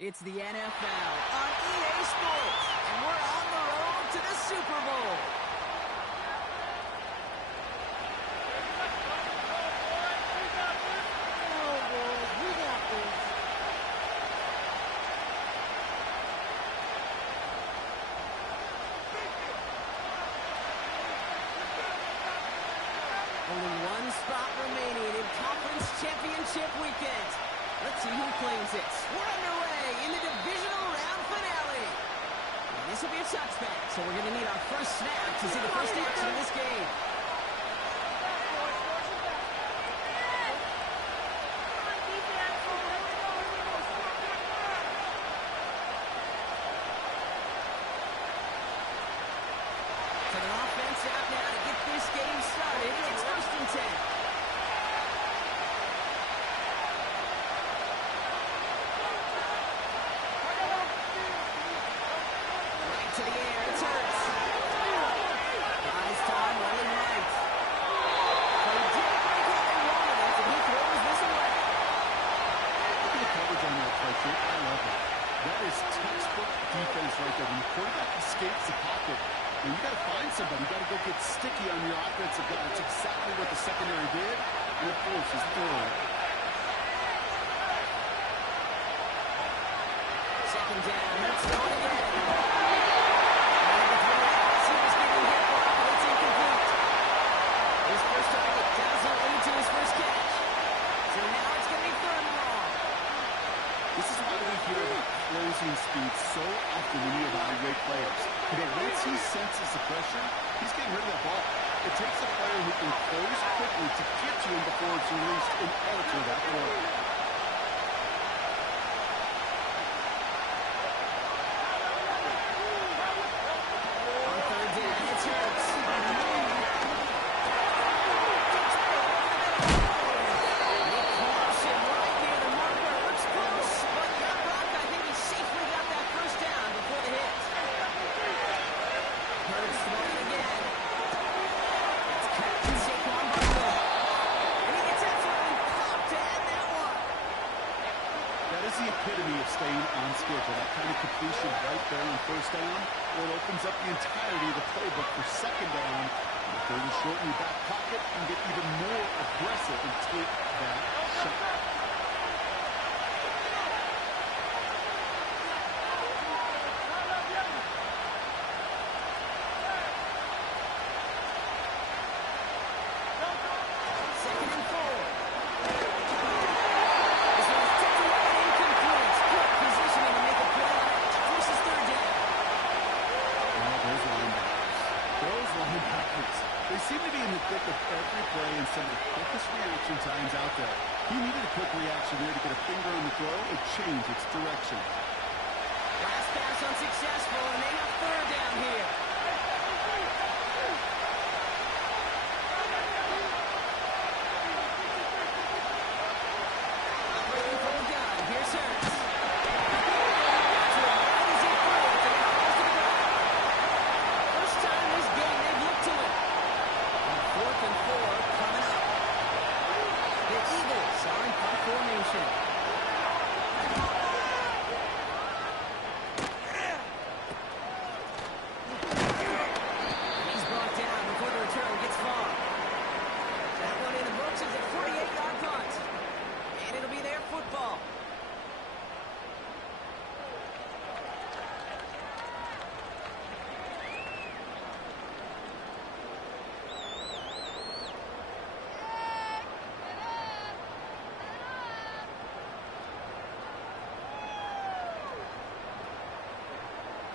It's the NFL on EA Sports, and we're on the road to the Super Bowl. Only one spot remaining in Conference Championship Weekend. Let's see who claims it. We're underway in the Divisional round finale. And this will be a touchback, so we're going to need our first snap to see the first action of this game. So the offense out now to get this game started. It's 1st and 10. To the air, it's Hurts. Got his time running right. So he didn't break what they wanted after he throws this away. Look at the coverage on that play, too. I love it. That is textbook defense right there. When the quarterback escapes the pocket, you got to find somebody. You got to go get sticky on your offensive guy. That's exactly what the secondary did, and it forces through. Second down, Hurts going again. Closing speed so often when you evaluate players. But once he senses the pressure, he's getting rid of that ball. It takes a player who can close quickly to get to him before it's released and alter that flow. On 3rd down, it's Hurts. The epitome of staying on schedule. That kind of completion right there on 1st down, well, it opens up the entirety of the playbook for 2nd down. And 3rd and short in your back pocket and get even more aggressive and take that shot. They seem to be in the thick of every play and some of the quickest reaction times out there. He needed a quick reaction there to get a finger on the throw and change its direction. Last pass unsuccessful, and they have 3rd down here. Operating from the gun, here's Hurts. Formation. He's brought down before the return gets far. That one in the books is a 48-yard punt. And it'll be their football.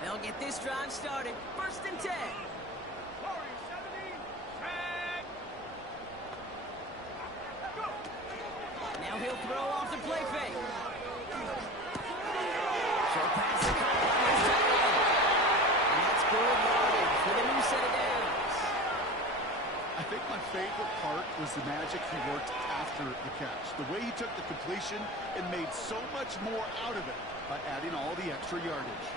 They'll get this drive started. 1st and 10. Now he'll throw off the play fake. Short pass to Kyle. And that's good yardage for the new set of downs. I think my favorite part was the magic he worked after the catch. The way he took the completion and made so much more out of it by adding all the extra yardage.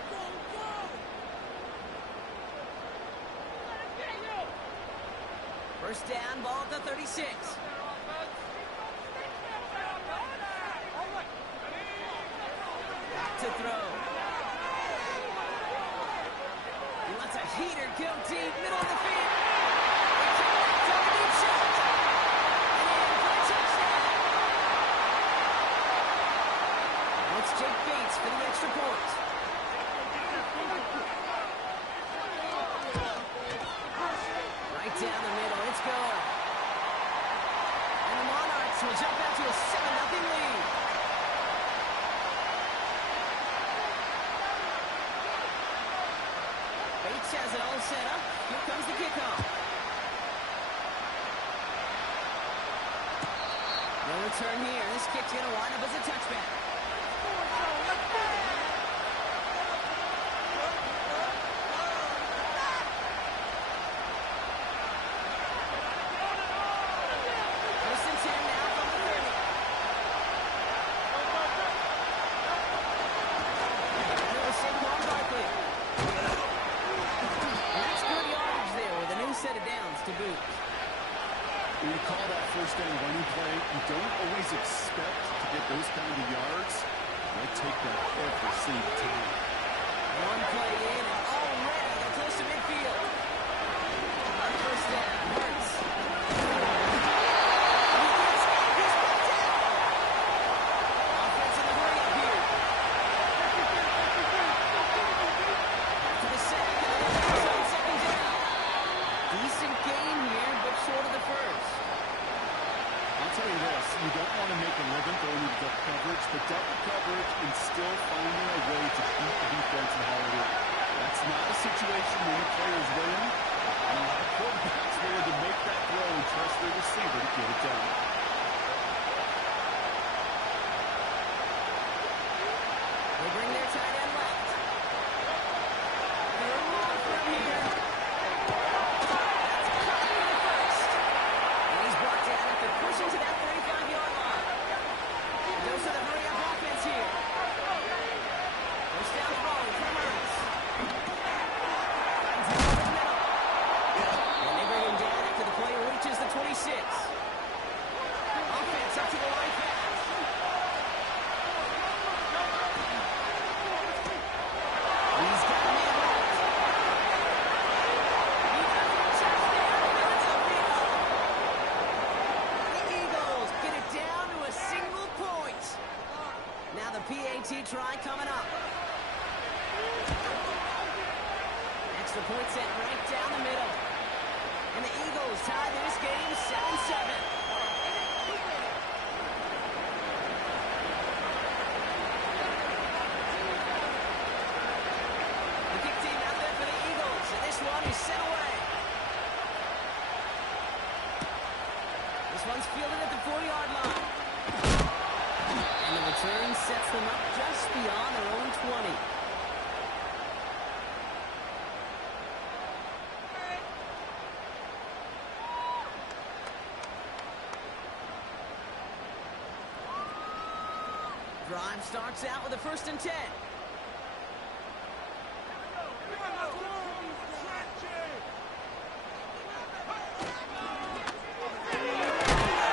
First down, ball at the 36. Back to to throw. He lets a heater go deep, middle of the field. They connect on the deep shot. And in for a touchdown. Now it's Jake Bates for the extra point. Right down the middle, it's good. And the Monarchs will jump out to a 7-0 lead. Bates has it all set up. Here comes the kickoff. No return here. This kick's going to wind up as a touchback. First and 10 now from the 30. There's Saquon Barkley. That's good yardage there with a new set of downs to boot. When you call that first down running play, you don't always expect to get those kind of yards. I take that every single time. One play in, and already they're close to midfield. On first down, Hurts. He's brought down. Offense in the hurry-up here. Back to the sack, and they're on second down. Decent gain here, but short of the first. I'll tell you this, you don't want to make a living going into double coverage, but double coverage and still finding a way to beat the defense and haul it in. That's not a situation where the players win. And a lot of quarterbacks willing to make that throw and trust their receiver to get it done. They bring their tight end left. They're rolling from here. That's caught in the first. And he's brought down after pushing to that 35-yard line. Goes to the hurry-up offense here. First down throwing from Hurts. Finds him over the middle. And they bring him down after the play reaches the 26. Offense up to the right pass. He's got a man left. He got the touchdown. Philadelphia. The Eagles get it down to a single point. Now the PAT try coming up. Extra point set right down the middle. And the Eagles tie this game 7-7. The kick team out there for the Eagles, and this one is sent away. This one's fielded at the 40-yard line. And the return sets them up just beyond their own 20. Drive starts out with a first and 10.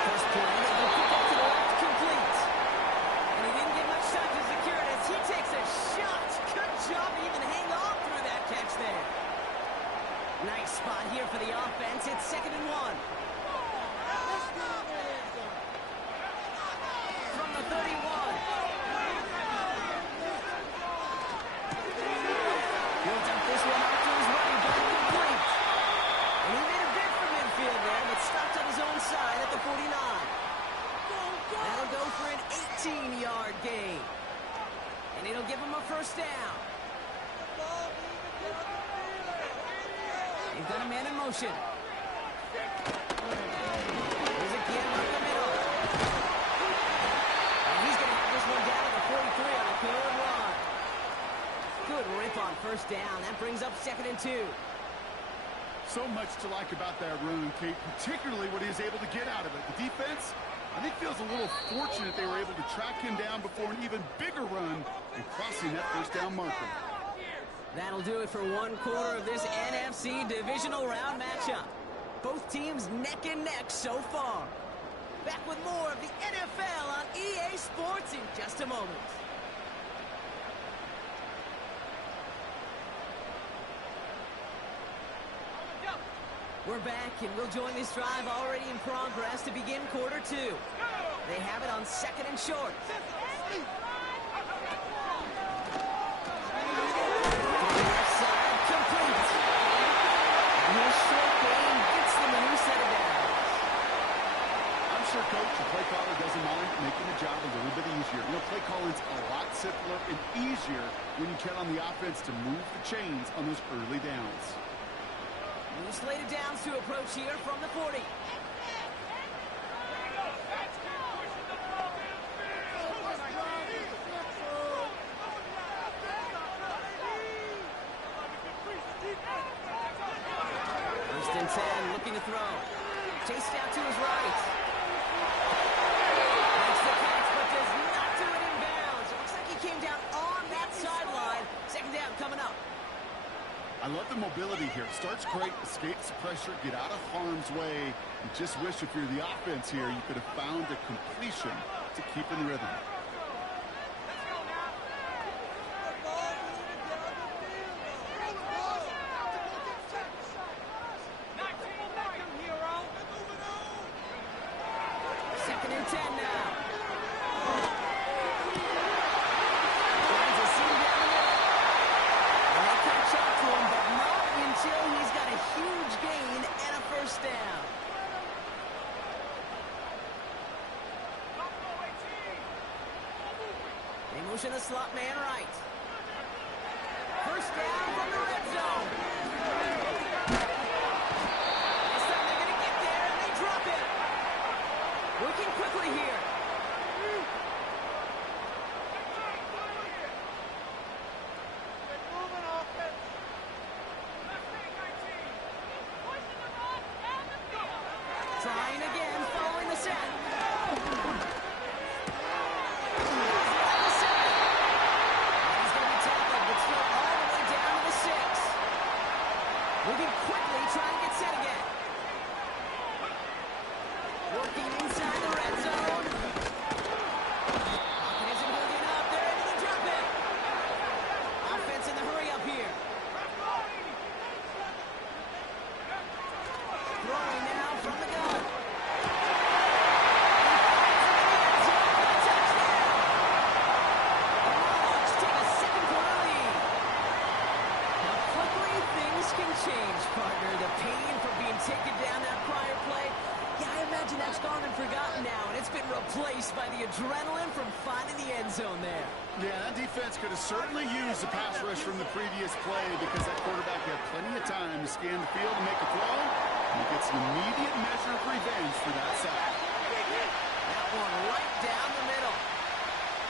First play, they go kick out to the left, complete. And he didn't get much time to secure it as he takes a shot. Good job to even hang on through that catch there. Nice spot here for the offense. It's 2nd and 1. From the 31. Built up this one out to his running back, complete. And he made a bid for midfield there, but stopped on his own side at the 49. That'll go for an 18-yard gain. And it'll give him a first down. He's got a man in motion. Here's a kid up the middle. And he's going to have this one down to the 43 on a good run. Good rip on first down. That brings up 2nd and 2. So much to like about that run, Kate, particularly what he was able to get out of it. The defense, I think, feels a little fortunate they were able to track him down before an even bigger run and crossing that first down marker. That'll do it for one quarter of this NFC Divisional Round matchup. Both teams neck and neck so far. Back with more of the NFL on EA Sports in just a moment. We're back, and we'll join this drive already in progress to begin quarter two. They have it on 2nd and short. Left side, complete. And here's short game, gets them a new set of downs. I'm sure, Coach, the play caller doesn't mind making the job a little bit easier. You know, play calling's a lot simpler and easier when you count on the offense to move the chains on those early downs. New slated downs to approach here from the 40. First and 10, looking to throw. Chased out to his right. Makes the catch, but does not do it in bounds. It looks like he came down on that sideline. 2nd down coming up. I love the mobility here. Starts great, escapes the pressure, get out of harm's way. You just wish if you're the offense here, you could have found a completion to keep in rhythm. Second and 10 now. Until he's got a huge gain and a first down. They motion the slot man right. First down from the red zone. This time they're going to get there and they drop it. Working quickly here. Trying again, following the set. He's going to be tackled, but still all the way down to the 6. Moving quickly, trying to get set again. Working inside the red zone. Pocket isn't holding up. They're able to drop it. Offense in the hurry up here. Throwing now from the gun. Can change, partner. The pain from being taken down that prior play, yeah, I imagine that's gone and forgotten now, and it's been replaced by the adrenaline from finding the end zone there. Yeah, that defense could have certainly used the pass rush from the previous play because that quarterback had plenty of time to scan the field and make a throw. And he gets an immediate measure of revenge for that sack. That one right down the middle.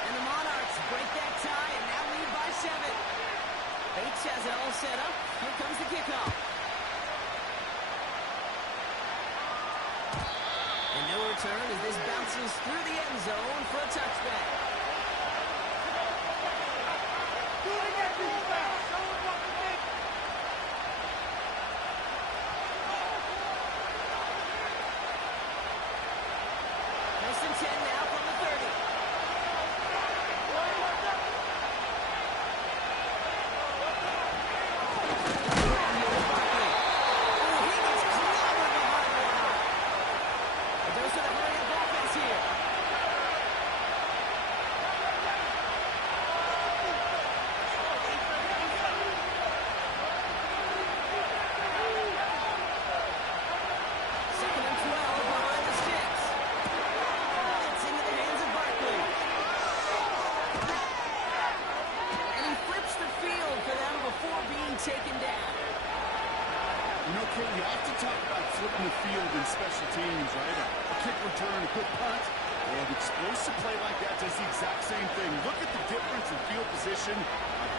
And the Monarchs break that tie and now lead by 7. Bates has it all set up. Here comes the kickoff. And no return as this bounces through the end zone for a touchback. First and 10 now from the 30. Taken down. You know, Kate, you have to talk about flipping the field in special teams, right? A kick return, a good punt. Well, an explosive play like that does the exact same thing. Look at the difference in field position.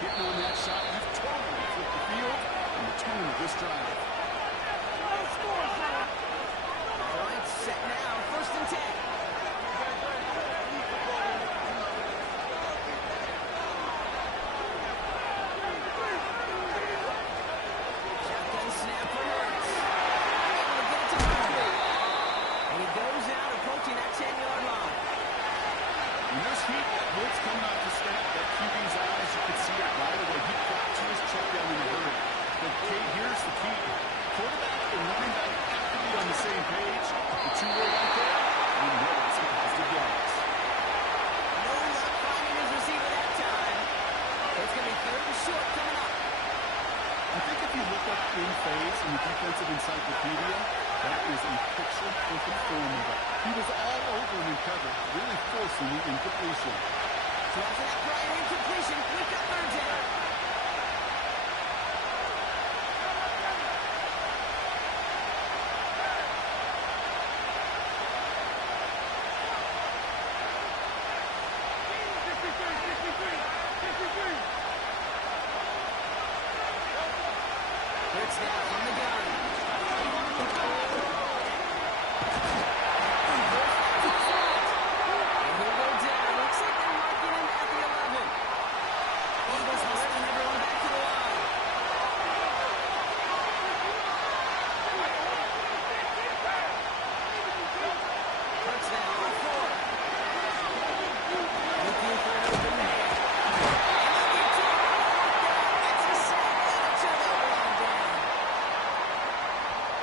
Hitting on that shot, you've totally flipped the field and the tone of this drive. All right, set now, first and 10. Here's the key. Quarterback and running back short coming up. I think if you look up in phase in the defensive encyclopedia, that is a picture-perfect form of it. He was all over him in coverage, really forcing the incompletion. So after that prior incompletion, we've got third down. It's now from the gun. And he'll go down. Looks like they're marking him at the 11. Eagles hustling everyone back to the line. First down on 4. Looking for an open man.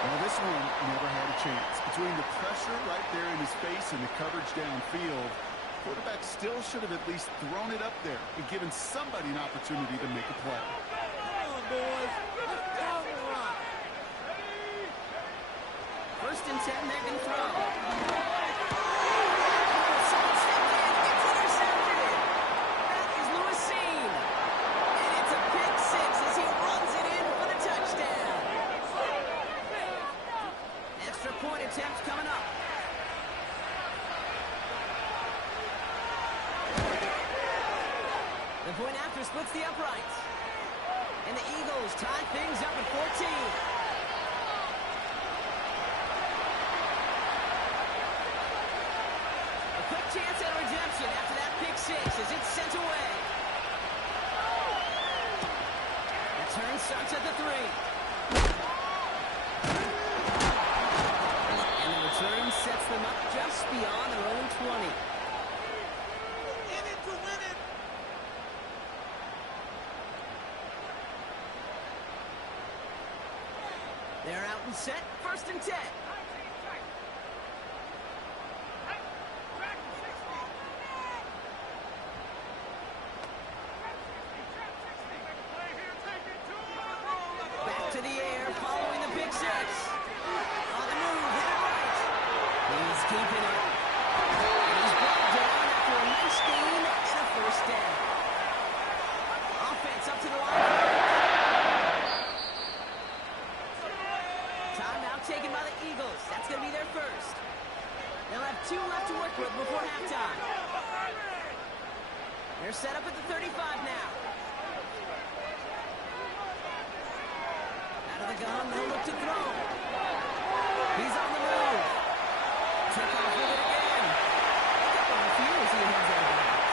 Well, this one never had a chance. Between the pressure right there in his face and the coverage downfield, quarterback still should have at least thrown it up there and given somebody an opportunity to make a play. Come on, boys. Let's go. First and 10, they can throw. Someone stepped in. It's intercepted. That is Lewisine. And it's a pick six as he runs it in for the touchdown. Extra point attempt coming up. The point after splits the uprights. And the Eagles tie things up at 14. A quick chance at redemption after that pick six as it's sent away. Return starts at the 3. And the return sets them up just beyond their own 20. In it to win it. They're out and set. First and 10. Back to the air following the pick six. On the move, hit it right. He's keeping it. And he's brought down after a nice gain and a first down. Offense up to the line. Timeout taken by the Eagles. That's going to be their first. They'll have 2 left to work with before halftime. They're set up at the 35 now. Out of the gun, they'll look to throw. He's on the move. Took off with it again. Couple of few as he heads out of bounds.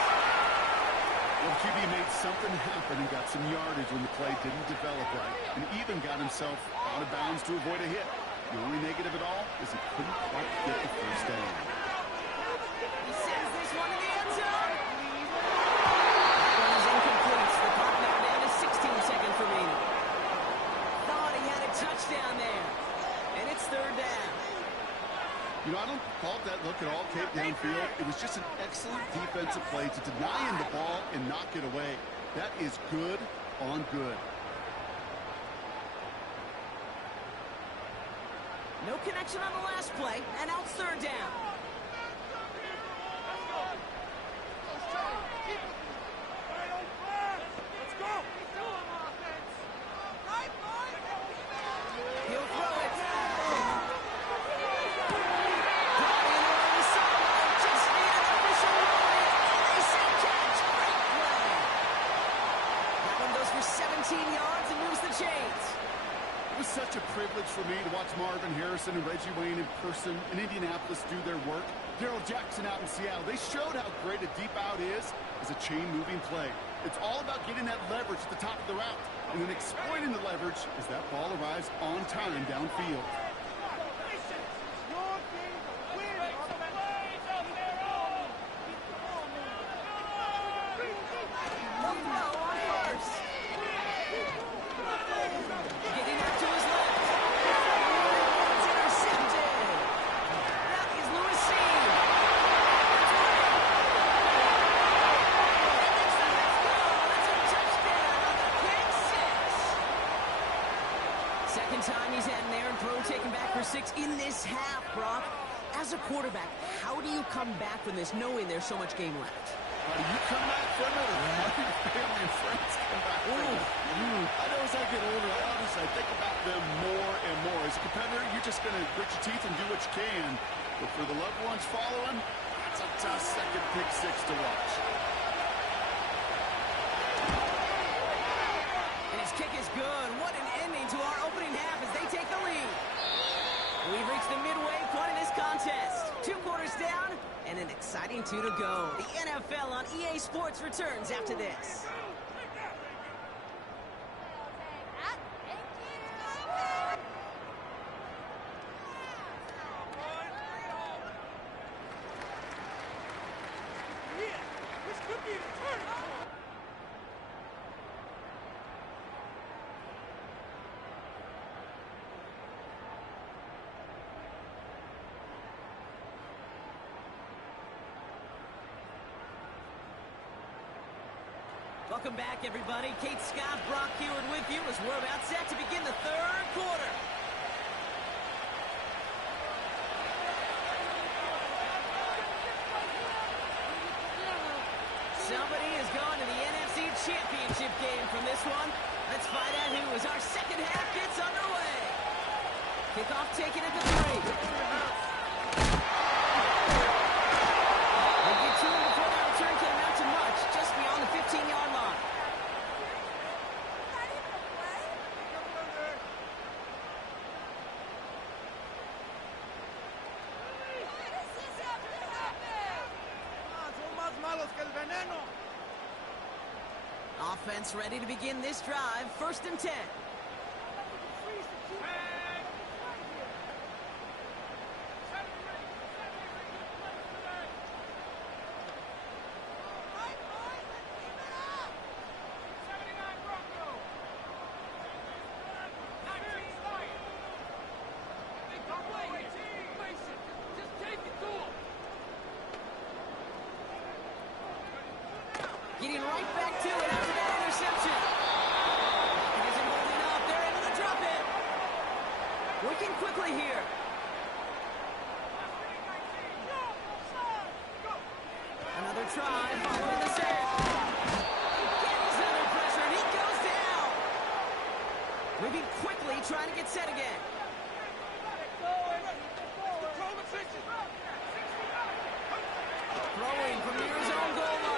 Well, QB made something happen and got some yardage when the play didn't develop right, and even got himself out of bounds to avoid a hit. The only negative at all is he couldn't quite get the first down. He sends this one to the end zone. That one is incomplete. The clock now down to 16 seconds remaining. Thought he had a touchdown there. And it's third down. You know, I don't fault that look at all, Kate, downfield. It was just an excellent defensive play to deny him the ball and knock it away. That is good on good. No connection on the last play, and now it's third down. He'll throw it. Brought in over the sideline, just needed an official ruling, and they say catch. Great play. That one goes for 17 yards and moves the chains. It was such a privilege for me to watch Marvin Harrison and Reggie Wayne in person in Indianapolis do their work. Darrell Jackson out in Seattle. They showed how great a deep out is as a chain-moving play. It's all about getting that leverage at the top of the route and then exploiting the leverage as that ball arrives on time downfield. Getting up to his left. It's intercepted. That is Lewisine. That's a touchdown on the Interesting time he's had in there, and throw taken back for 6 in this half, Brock. As a quarterback, how do you come back from this knowing there's so much game left? How do you come back from it, or how do your family and friends come back from it? I know as I get older, I think about them more and more. As a competitor, you're just going to grit your teeth and do what you can. But for the loved ones following, that's a tough second pick 6 to watch. And his kick is good. What an ending to our opening half as they take the lead. We've reached the midway point of this contest. 2 quarters down and an exciting 2 to go. The NFL on EA Sports returns after this. Welcome back, everybody. Kate Scott, Brock Heward with you as we're about set to begin the 3rd quarter. Somebody is going to the NFC Championship game from this one. Let's find out who as our second half gets underway. Kickoff taken at the 3. We'll get to him before that return can amount to much, just beyond the 15-yard line. Offense ready to begin this drive. 1st and 10. Getting right back to it after that interception. It isn't holding up. They're into the drop in. Working quickly here. Another try following the sack. Again, he's under pressure, and he goes down. Moving quickly, trying to get set again. Throwing from near his own goal line.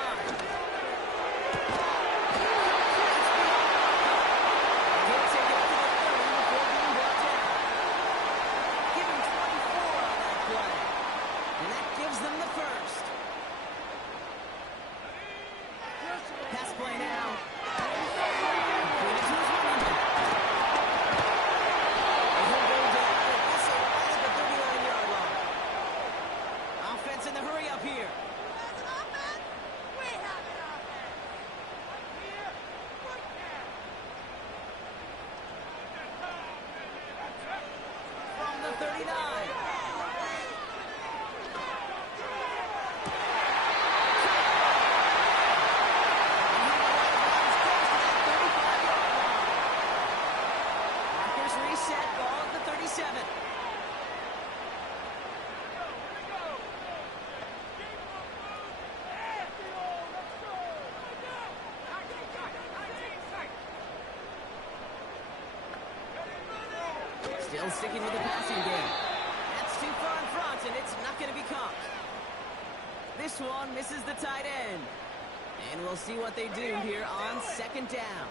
Pass play now. Offense in the hurry up here. From the 39. Reset ball at the 37. Still sticking with the passing game. That's too far in front, and it's not going to be caught. This one misses the tight end. And we'll see what they do here on 2nd down.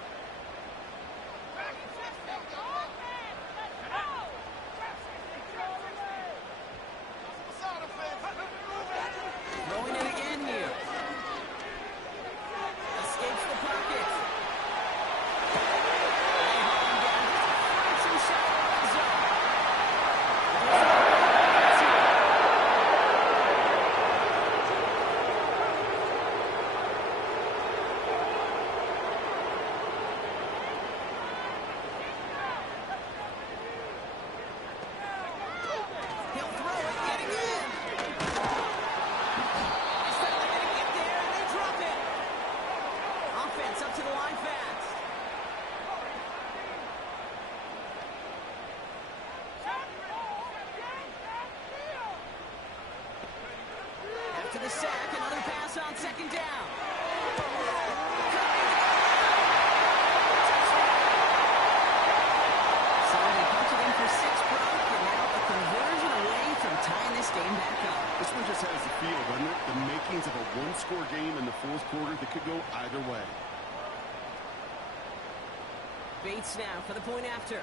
Throwing it again here. Escapes the pocket. Some shot in the zone. second down. So they punch it in for 6, Brock, and now a conversion away from tying this game back up. This one just has the feel, doesn't it? The makings of a one-score game in the fourth quarter that could go either way. Bates now for the point after.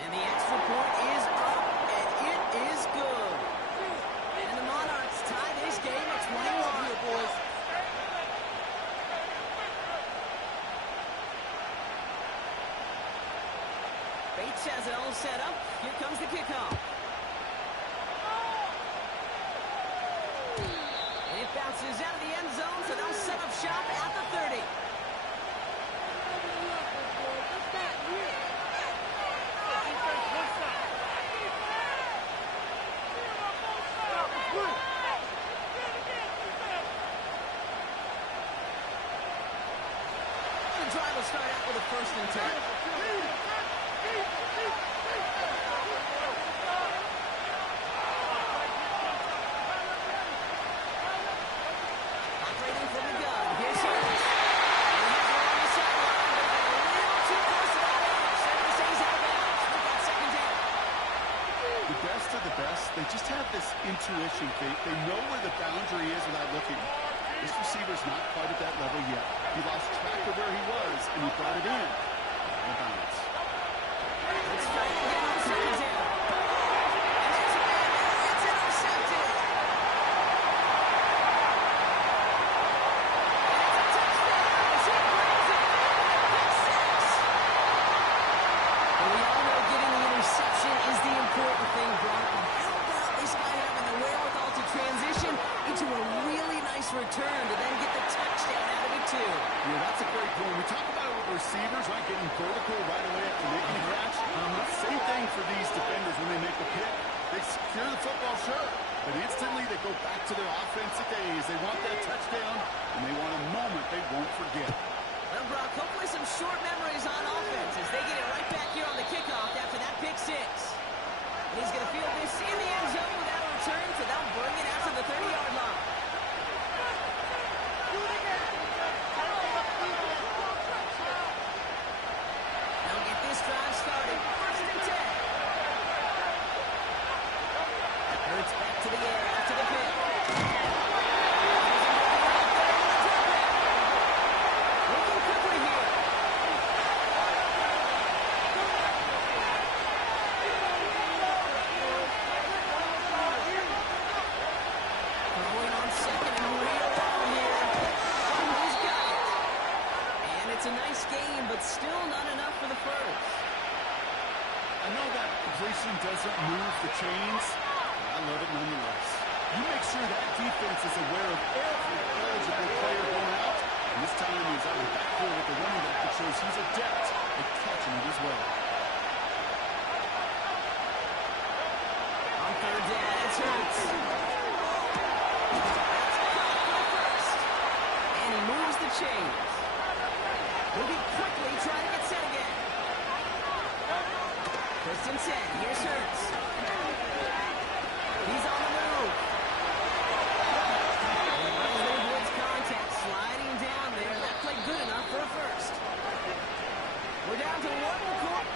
And the extra point is up, and it is good. And the Monarchs tie this game at 21. Boys. Bates has it all set up. Here comes the kickoff. And it bounces out of the end zone, so they'll set up shop at the 30. The drive will start out with a 1st and 10. Operating from the gun. Here's Hurts. And he has it on the sideline, but a little too close to that edge. They're going to say he's out of bounds. We've got 2nd down. The best of the best, they just have this intuition, Kate. They know where the boundary is without looking. This receiver's not quite at that level yet. He lost track of where he was, and he brought it in. Out of bounds. Let's try it again on 2nd down. And there's a man there. It's intercepted. And it's a touchdown as he brings it in. Pick 6. And we all know getting the interception is the important thing, Brock. But how about this guy having the wherewithal to transition into a really nice return to then get the touchdown out of it, too? Yeah, that's a great point. We talk about it with receivers, right? Getting vertical right away after making a catch. Same thing for these defenders when they make a pick. They secure the football, sure, but instantly they go back to their offensive days. They want that touchdown, and they want a moment they won't forget. Well, Brock, hopefully some short memories on offense as they get it right back here on the kickoff after that pick 6. And he's going to field this in the end zone without a return, so they'll bring it out to the 30-yard line. They'll get this drive started. 1st and 10. Hurts back to the air after the pick. Looking quickly here. Throwing on 2nd and real long here. Who's got it? And it's a nice game, but still not enough for the first. I know that completion doesn't move the chains. I love it nonetheless. You make sure that defense is aware of every eligible player going out. And this time he's out of the backfield with the running back that shows he's adept at catching it as well. On 3rd down, it's Hurts. That's caught for the first. And he moves the chains. Moving quickly, trying to get set again. 1st and 10. Here's Hurts. He's on the move. Little blitz contact sliding down there. That played good enough for a first. We're down to 1 quarter.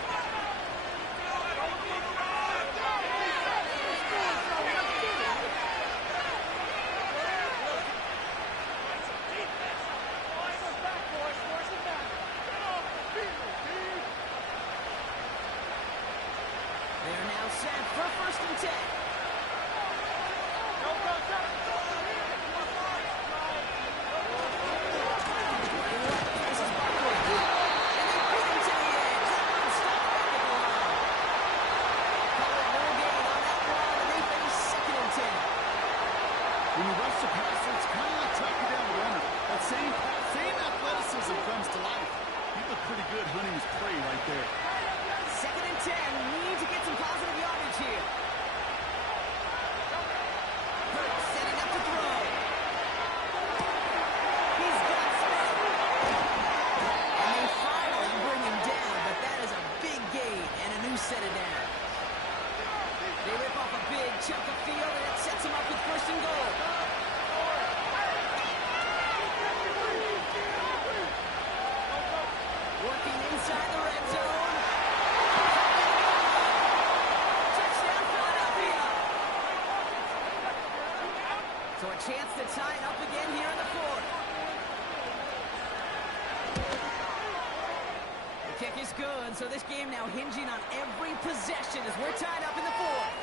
They're now set for 1st and 10. This is Barkley. And they beat him to the edge. That one stopped back at the line. Call it no gain on that one, and they finish 2nd and 10. When you rush the passer, it's kind of like tracking down the runner. That same athleticism comes to life. He looked pretty good hunting his prey right there. 2nd and 10. Need to get some positive yardage here. Hurts setting up to throw. He's got Smith. And they finally bring him down, but that is a big gain and a new set of downs. So a chance to tie it up again here in the fourth. The kick is good, so this game now hinging on every possession as we're tied up in the fourth.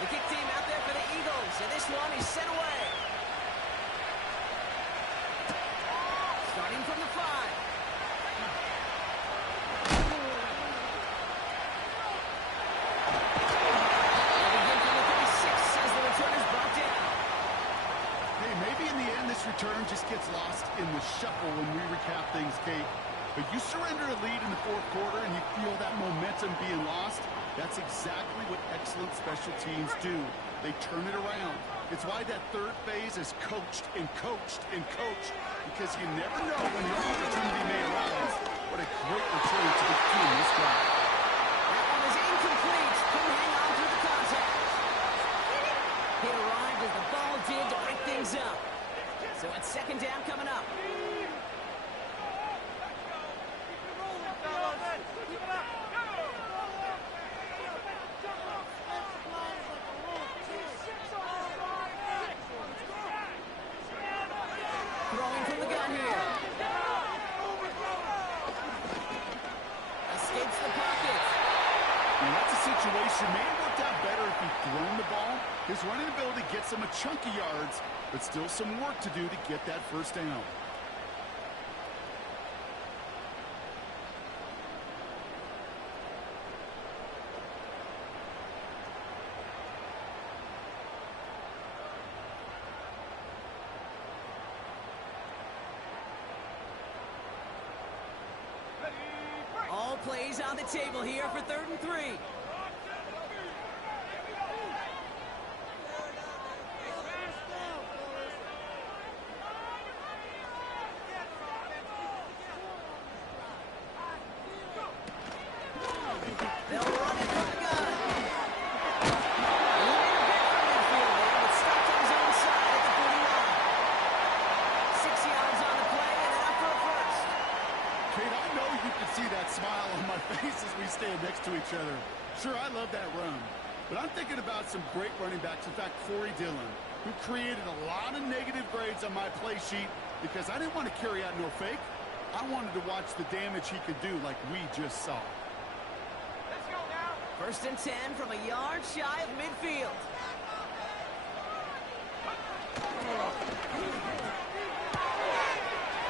The kick team out there for the Eagles, and this one is set away. Starting from the 5. Return just gets lost in the shuffle when we recap things, Kate. But you surrender a lead in the fourth quarter and you feel that momentum being lost. That's exactly what excellent special teams do. They turn it around. It's why that third phase is coached and coached and coached, because you never know when your opportunity may arise. What a great return to begin this drive. That one is incomplete. Couldn't hang on through the contact. He arrived as the ball did to break things up. So it's second down coming up. Throwing from the gun here. Escapes the pocket. And that's a situation may have worked out better if he'd thrown the ball. His running ability gets him a chunky yards, but still some work to do to get that first down. All plays on the table here for 3rd and 3. They'll run it from the gun. He made a bit from midfield there, but stopped on his own side at the 49. 6 yards on the play and enough for a first. Kate, I know you can see that smile on my face as we stand next to each other. Sure, I love that run. But I'm thinking about some great running backs. In fact, Corey Dillon, who created a lot of negative grades on my play sheet because I didn't want to carry out no fake. I wanted to watch the damage he could do like we just saw. First and 10 from a yard shy of midfield.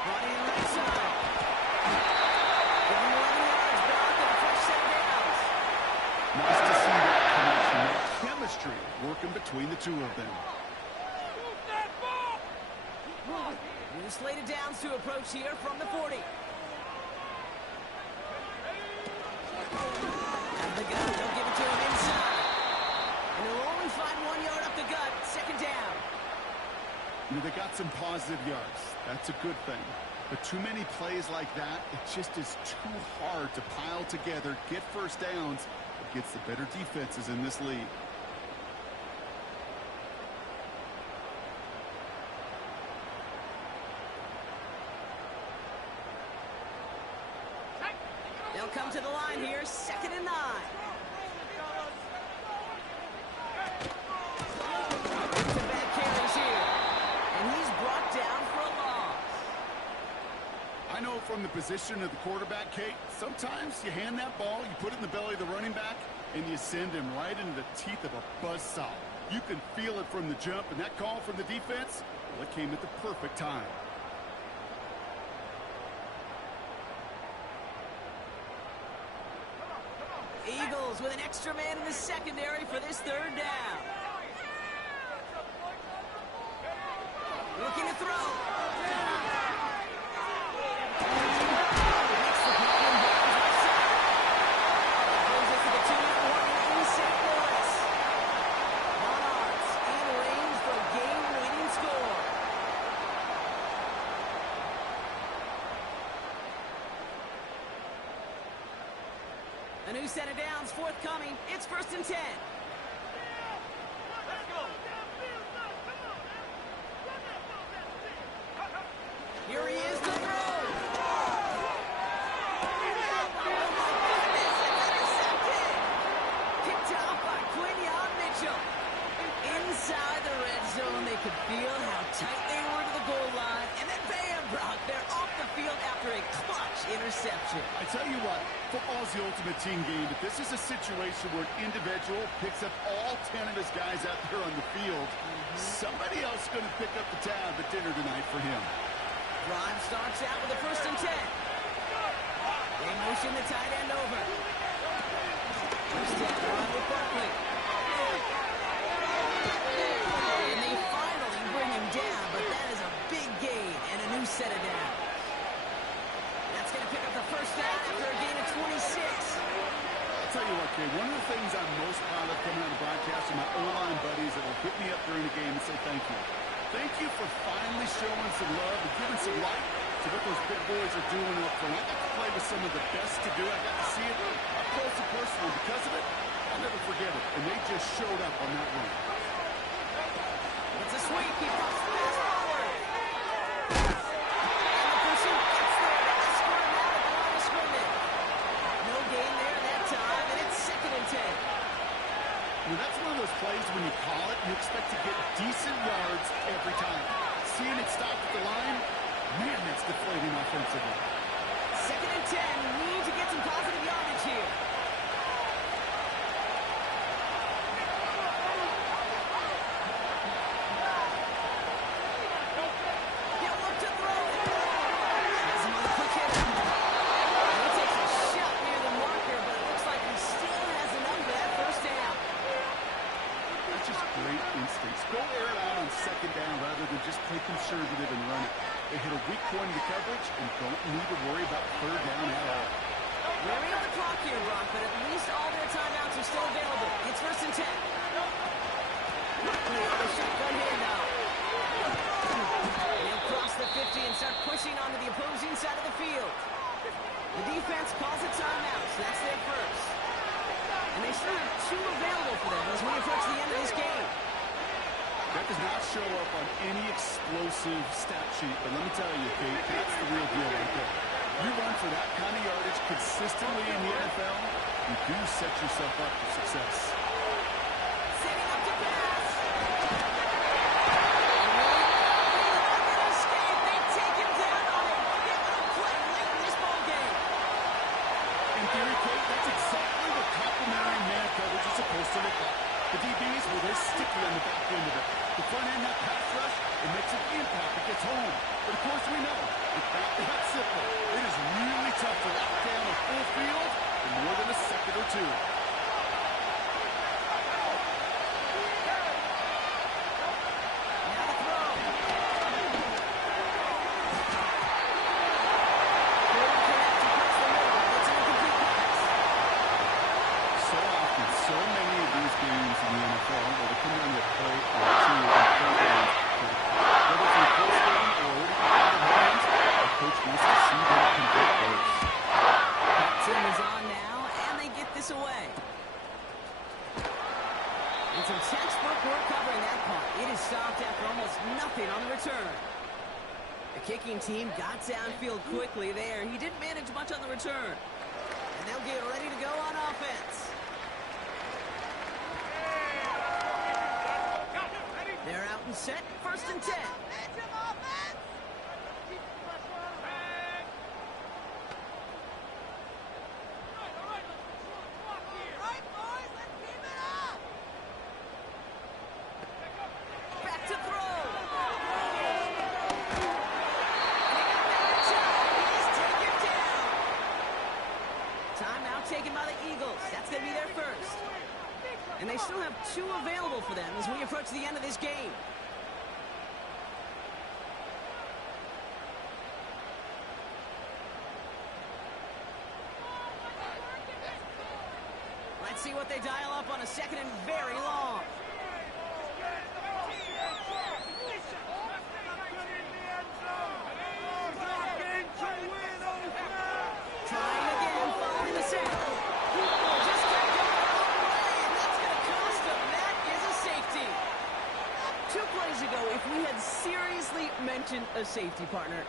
Running right side. Giving 11 yards back and a fresh set of downs. Nice to see that connection, that chemistry working between the two of them. New slated downs to approach here from the 40. The gun, they'll give it to him inside. And they'll only find 1 yard up the gut, second down. You know, they got some positive yards. That's a good thing. But too many plays like that, it just is too hard to pile together, get first downs against the better defenses in this league. They'll come to the line here, 2nd and 9. Back-to-back carries here. And he's brought down for a loss. I know from the position of the quarterback, Kate, sometimes you hand that ball, you put it in the belly of the running back, and you send him right into the teeth of a buzzsaw. You can feel it from the jump, and that call from the defense, well, it came at the perfect time. Eagles with an extra man in the secondary for this 3rd down. Looking to throw. Makes the play and Browns right side. Brings us to the 2-minute warning in St. Louis. Monarchs in range for a game-winning score. A new set of downs forthcoming. It's 1st and 10. Here he is to throw. Oh my I tell you what, football's the ultimate team game, but this is a situation where an individual picks up all 10 of his guys out there on the field. Somebody else is going to pick up the tab at dinner tonight for him. Drive starts out with a 1st and 10. They motion the tight end over. First down, run with Barkley. And they finally bring him down, but that is a big gain and a new set of downs. That's going to pick up the 1st down after a gain of 26. I'll tell you what, Kay, one of the things I'm most proud of coming on the broadcast are my O-line buddies that will hit me up during the game and say thank you. Thank you for finally showing some love and giving some light to what those big boys are doing up front. I got to play with some of the best to do it. I got to see it up close and personal. Because of it, I'll never forget it. And they just showed up on that run. It's a sweep. He pops the pass forward. And the pursuit gets there. They score him out at the line of scrimmage. No gain there that time, and it's 2nd and 10. That's one of those plays when you call it, you expect to get decent yards every time. Seeing it stop at the line, man, that's deflating offensively. 2nd and 10. Need to get some positive yardage here. He'll look to throw it. Has him on the quick hit. And he takes a shot near the marker, but it looks like he still has enough for that 1st down. That's just great instincts. Go air it out on 2nd down rather than just play conservative and run it. They hit a weak point in the coverage and don't need to worry about 3rd down at all. Weary on the clock here, Brock, but at least all their timeouts are still available. It's 1st and 10. Barkley on the shotgun handoff. They'll cross the 50 and start pushing onto the opposing side of the field. The defense calls a timeout, so that's their 1st. And they still have 2 available for them as we approach the end of this game. That does not show up on any explosive stat sheet, but let me tell you, Kate, that's the real deal right there. You run for that kind of yardage consistently in the NFL, you do set yourself up for success. Setting up to pass. Escape. They take him down on a pivotal play late in this ball game. In theory, Kate, that's exactly what complementary man coverage is supposed to look like. The DBs, well, they're sticky on the back end of it. The front end, that pass rush, it makes an impact. It gets home. But, of course, we know it's not that simple. It is really tough to lock down a full field in more than a second or two. Now the throw. It's an incomplete pass. So often, so many of these games in the NFL where they come down to a play or 2 and 3 downs. Whether it's in a close game or already out of hands, the coach wants to see them convert those. That team is on now, and they get this away. And some textbook work covering that punt. It is stopped after almost nothing on the return. The kicking team got downfield quickly there. He didn't manage much on the return. And they'll get ready to go on offense. They're out and set. 1st and 10. Back to throw. He's taken down. Timeout taken by the Eagles. That's going to be their 1st. And they still have 2 available for them as we approach the end of this game. Let's see what they dial up on a 2nd and very long. Trying again, following the set. Just kept going the wrong way, and that's going to cost them. That is a safety. 2 plays ago, if we had seriously mentioned a safety partner,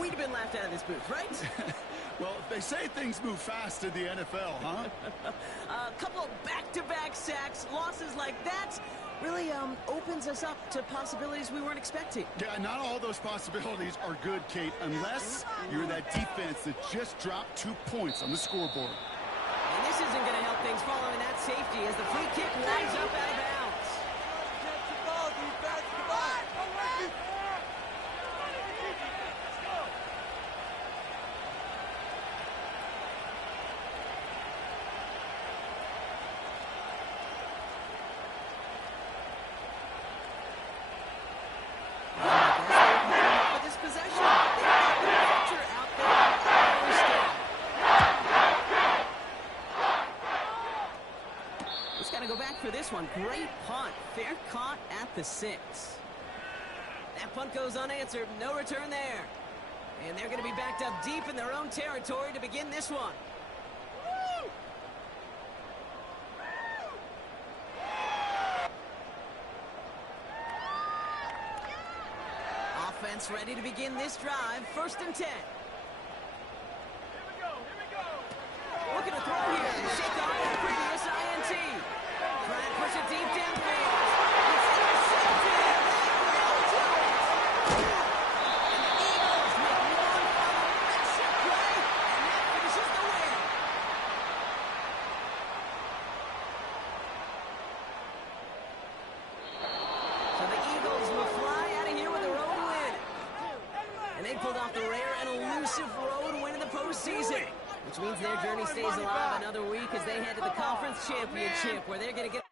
we'd have been laughed out of this booth, right? Well, they say things move fast in the NFL, huh? A couple of back-to-back sacks, losses like that, really opens us up to possibilities we weren't expecting. Yeah, not all those possibilities are good, Kate, unless you're that defense that just dropped 2 points on the scoreboard. And this isn't going to help things following that safety as the free kick winds up out of bounds. For this possession, they've got the pressure out there on first down. Just got to go back for this one. Great punt. Fair caught at the 6. That punt goes unanswered. No return there. And they're going to be backed up deep in their own territory to begin this one. Offense ready to begin this drive. 1st and 10. Looking to throw here. Shake off that previous INT. Trying to push it deep downfield. It's intercepted. And the Eagles make one final massive play, and that finishes the win. So the Eagles will fly out of here with a road win. And they pulled off the rare and elusive road win in the postseason, which means their journey stays alive another week as they head to the conference championship, where they're going to get